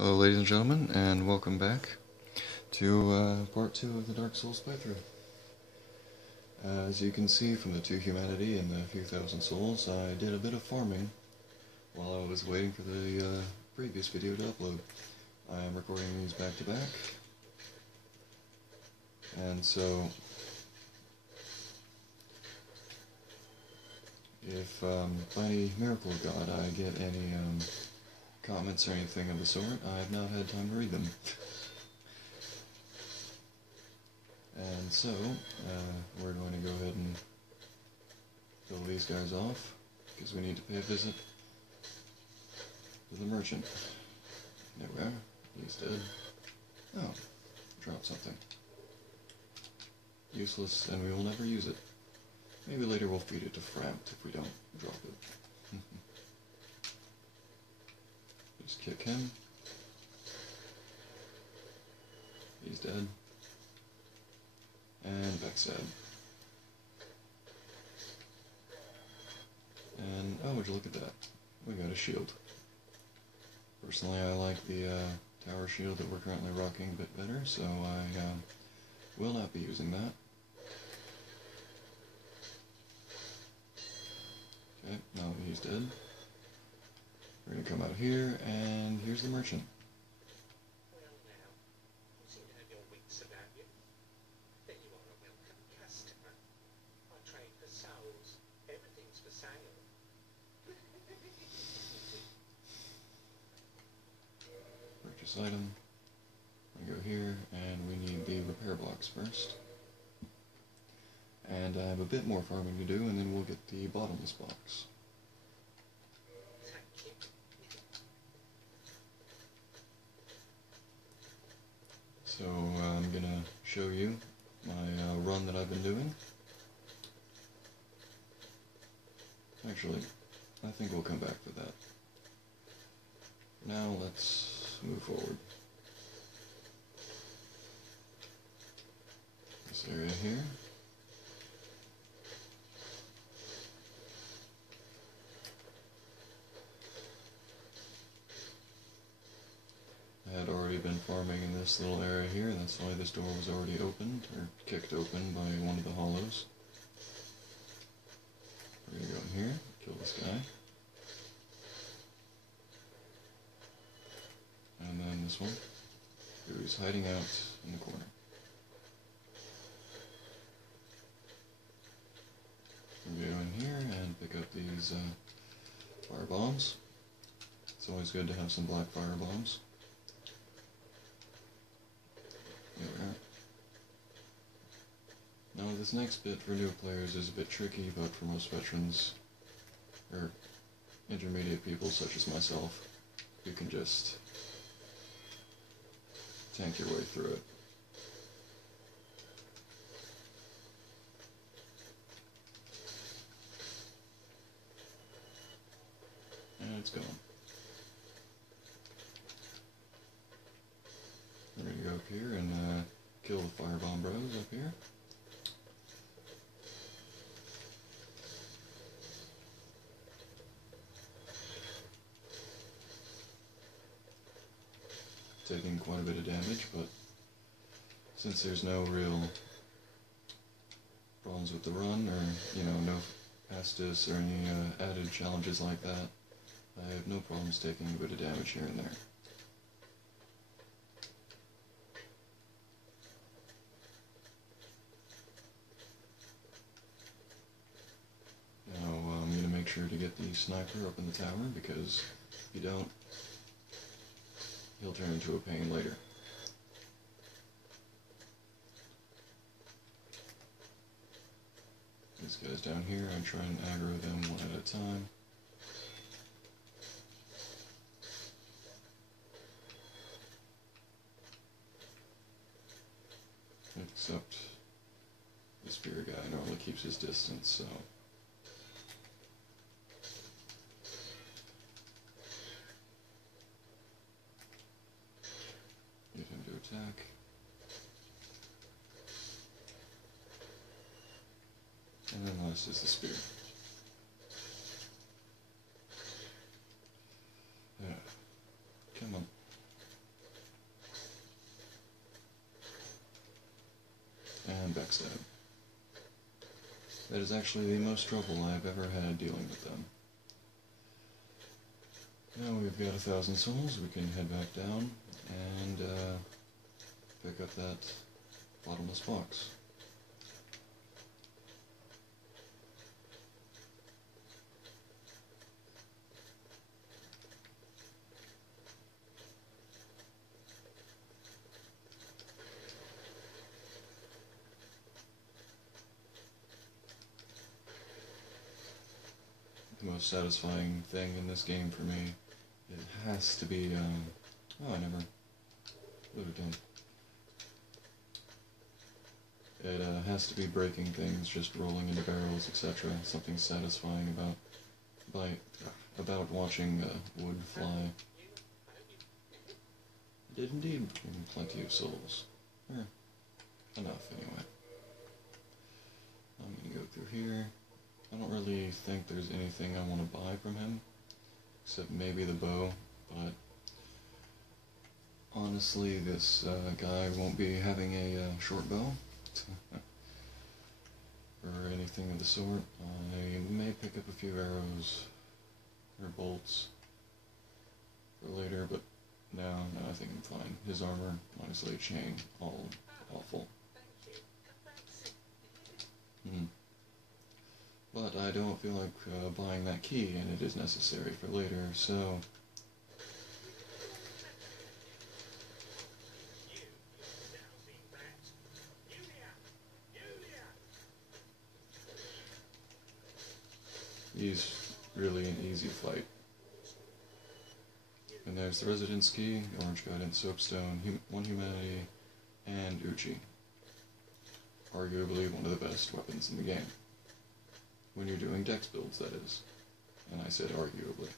Hello ladies and gentlemen, and welcome back to part 2 of the Dark Souls playthrough. As you can see from the 2 humanity and the few thousand souls, I did a bit of farming while I was waiting for the previous video to upload. I am recording these back to back, and so if by any miracle of God I get any comments or anything of the sort, I have not had time to read them. And so, we're going to go ahead and kill these guys off, because we need to pay a visit to the merchant. There we are. He's dead. Oh, dropped something. Useless, and we will never use it. Maybe later we'll feed it to Framt if we don't drop it. Just kick him. He's dead. And backstab. And, oh, would you look at that. We got a shield. Personally, I like the tower shield that we're currently rocking a bit better, so I will not be using that. Okay, now that he's dead, we're going to come out here, and here's the merchant. Purchase item. We go here, and we need the repair blocks first. And I have a bit more farming to do, and then we'll get the bottomless box. So I'm gonna show you my run that I've been doing. Actually, I think we'll come back to that. Now let's move forward. This area here. I had already been farming in this little area here, that's why this door was already opened, or kicked open by one of the hollows. We're gonna go in here, kill this guy. And then this one, who's hiding out in the corner. We're gonna go in here and pick up these fire bombs. It's always good to have some black fire bombs. There we are. Now this next bit for new players is a bit tricky, but for most veterans, or intermediate people such as myself, you can just tank your way through it. And it's gone. We're going to go up here and kill the firebomb bros up here. Taking quite a bit of damage, but since there's no real problems with the run, or, you know, no Astis or any added challenges like that, I have no problems taking a bit of damage here and there. Now, I'm going to make sure to get the sniper up in the tower, because if you don't, he'll turn into a pain later. These guys down here, I try and aggro them one at a time. Except the spear guy normally keeps his distance, so... get him to attack. And then last is the spear. Yeah. Come on. backstab. That is actually the most trouble I've ever had dealing with them. Now we've got 1,000 souls, we can head back down and pick up that bottomless box. The most satisfying thing in this game for me, it has to be, oh, I never loaded in. It has to be breaking things, just rolling into barrels, etc. Something satisfying about watching wood fly. I did indeed bring plenty of souls. Enough anyway. I'm gonna go through here. I don't really think there's anything I want to buy from him, except maybe the bow, but honestly this guy won't be having a short bow, or anything of the sort. I may pick up a few arrows, or bolts, for later, but no, I think I'm fine. His armor, honestly, chain, all awful. But I don't feel like buying that key, and it is necessary for later, so... He's really an easy fight. And there's the Residence Key, Orange Guidance, Soapstone, One Humanity, and Uchi. Arguably one of the best weapons in the game. When you're doing dex builds, that is. And I said arguably.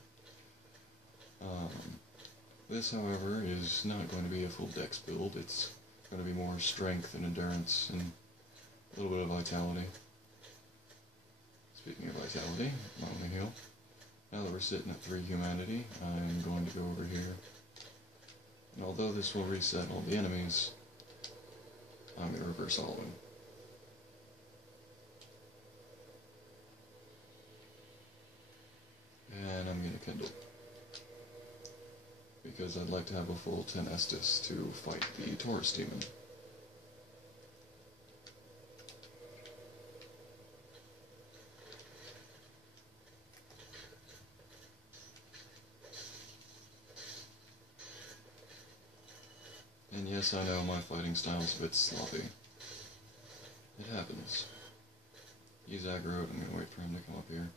This, however, is not going to be a full dex build. It's going to be more strength and endurance and a little bit of vitality. Speaking of vitality, I'm on the heal. Now that we're sitting at 3 humanity, I'm going to go over here. And although this will reset all the enemies, I'm going to reverse all of them. And I'm going to kindle. Because I'd like to have a full 10 Estus to fight the Taurus Demon. And yes, I know my fighting style's a bit sloppy. It happens. He's aggroed, I'm gonna wait for him to come up here.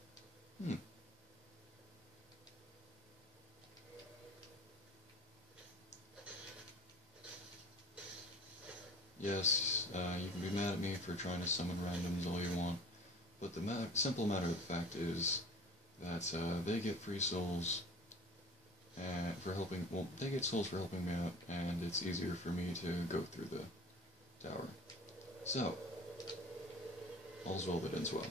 Yes, you can be mad at me for trying to summon randoms all you want, but the simple matter of the fact is that they get free souls for helping, well, they get souls for helping me out, and it's easier for me to go through the tower. So, all's well that ends well.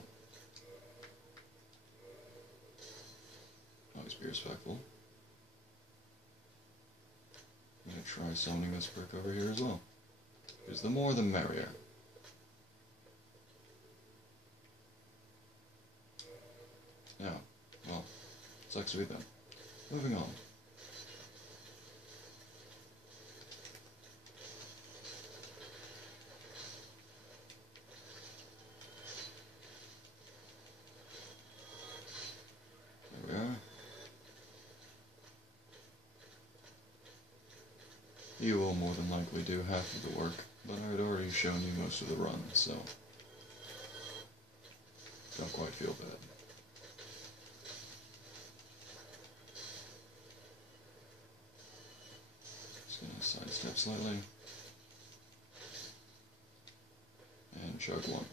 Always be respectful. I'm going to try summoning this brick over here as well. Because the more the merrier. Now, well, sucks to be them. Moving on. There we are. You will more than likely do half of the work, but I had already shown you most of the run, so don't quite feel bad. Just gonna sidestep slightly, and chug one.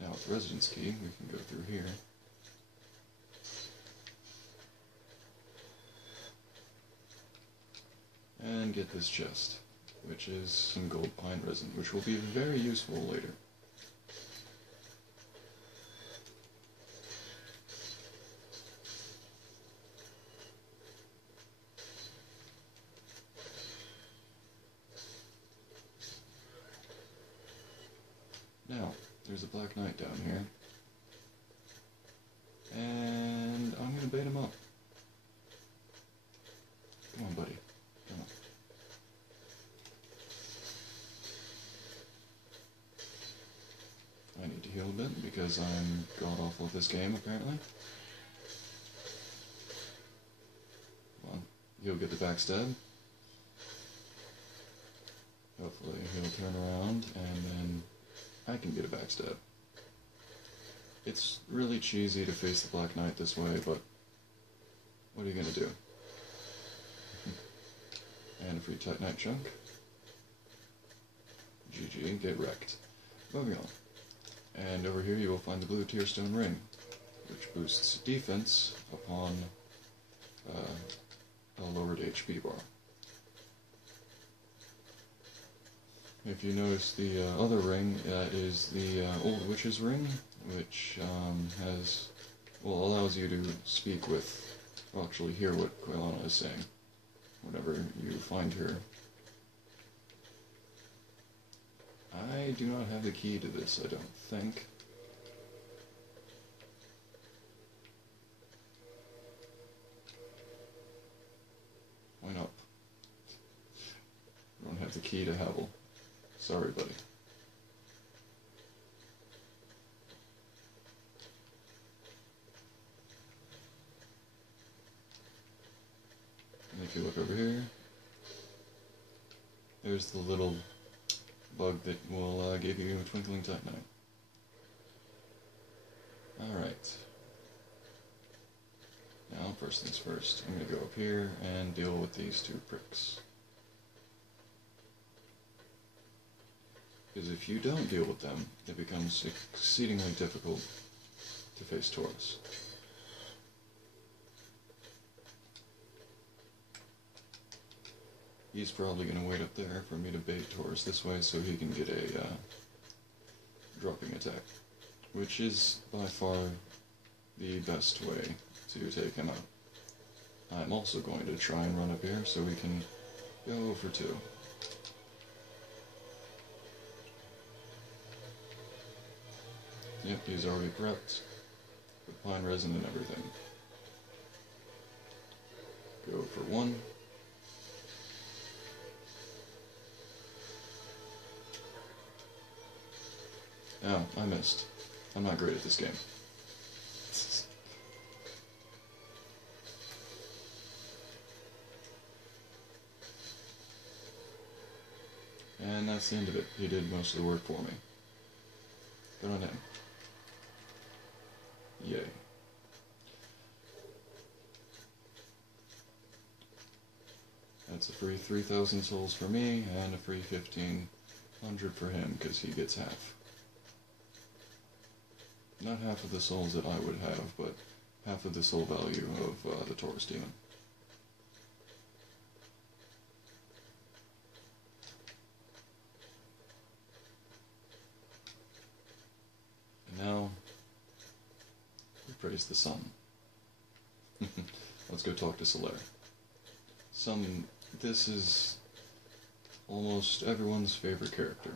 Now with the Residence Key, we can go through here. And get this chest, which is some gold pine resin, which will be very useful later. there's a Black Knight down here. And I'm gonna bait him up. Come on, buddy. Come on. I need to heal a bit because I'm god-awful at this game, apparently. Come on. He'll get the backstab. Hopefully he'll turn around and then I can get a backstab. It's really cheesy to face the Black Knight this way, but what are you gonna do? And a free Titanite chunk. GG, get wrecked. Moving on. And over here you will find the blue Tearstone Ring, which boosts defense upon a lowered HP bar. If you notice the other ring, is the Old Witch's Ring, which allows you to speak with, or actually hear what Quailana is saying, whenever you find her. I do not have the key to this, I don't think. Why not? I don't have the key to Havel. Sorry, buddy. And if you look over here, there's the little bug that will give you a Twinkling Titanite. Alright. Now, first things first, I'm going to go up here and deal with these two pricks. Because if you don't deal with them, it becomes exceedingly difficult to face Taurus. He's probably going to wait up there for me to bait Taurus this way so he can get a dropping attack, which is by far the best way to take him out. I'm also going to try and run up here so we can go for 2. Yep, he's already prepped with pine resin and everything. Go for 1. Oh, I missed. I'm not great at this game. And that's the end of it. He did most of the work for me. Good on him. Yay. That's a free 3,000 souls for me, and a free 1,500 for him, because he gets half. Not half of the souls that I would have, but half of the soul value of the Taurus Demon. And now, we praise the sun. Let's go talk to Solaire. This is almost everyone's favorite character.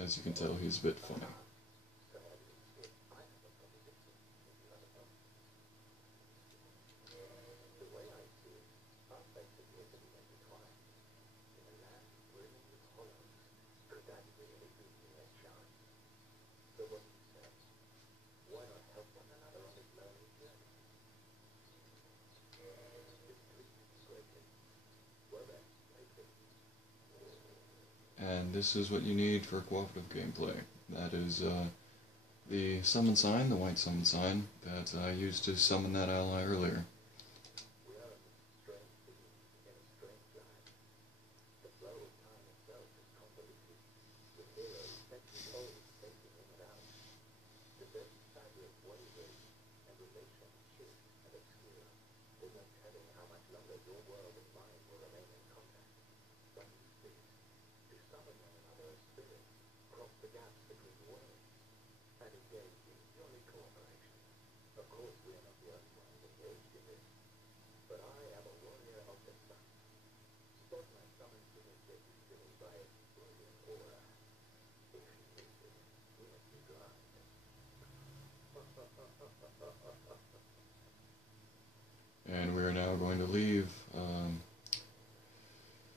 As you can tell, he's a bit funny. And this is what you need for cooperative gameplay. That is the summon sign, the white summon sign, that I used to summon that ally earlier. your world and mine will remain in contact. But you see, to summon one another as spirits, cross the gaps between worlds, and engage in jolly cooperation. Of course, we are not the only ones engaged in this, but I am a warrior of the sun. Spotlight summons to make this silly by its brilliant aura. If you miss it, we'll be blind. And we are now going to leave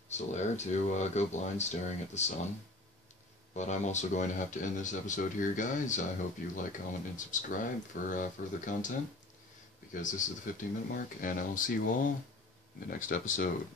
Solaire to go blind staring at the sun. But I'm also going to have to end this episode here, guys. I hope you like, comment, and subscribe for further content, because this is the 15-minute mark, and I will see you all in the next episode.